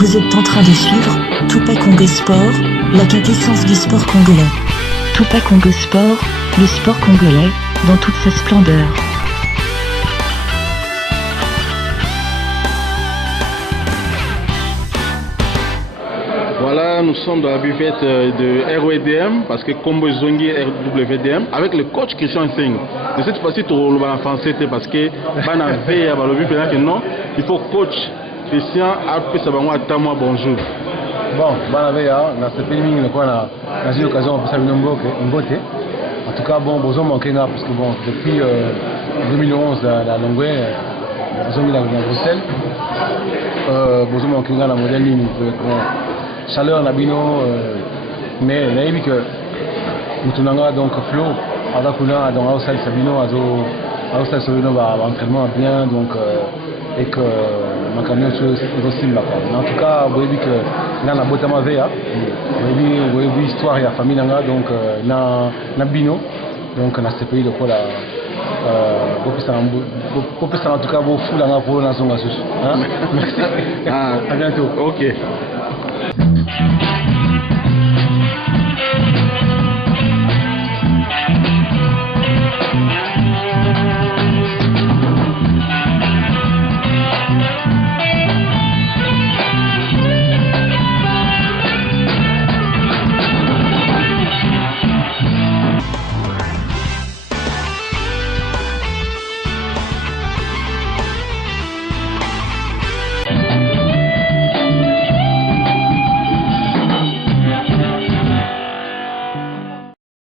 Vous êtes en train de suivre Tupac Congo Sport, la quintessence du sport congolais. Tupac Congo Sport, le sport congolais, dans toute sa splendeur. Voilà, nous sommes dans la buvette de RWDM, parce que Combo Zongi RWDM, avec le coach Christian Singh. De cette fois-ci, tu vas en français parce que non, il faut coach Christian après ça va moi bonjour. Bon, on a eu l'occasion de faire une beauté. En tout cas, bon, besoin manquer parce que bon, depuis 2011, la Longwe, ils ont mis la Bruxelles. Besoin manquer la modèle ligne. Chaleur Nabino, mais on a vu que nous tournons donc Flo, avec Kuna, dans Aosal Sabino, Aosal Sabino va entraînement bien, donc et que ma camion sur Simba. En tout cas, vous voyez que là, on a Botama Vea, vous voyez l'histoire et la famille, donc na Bino, donc on a ce pays de quoi là. En tout cas, vous fou là pour la zone. Merci. À bientôt. Ok.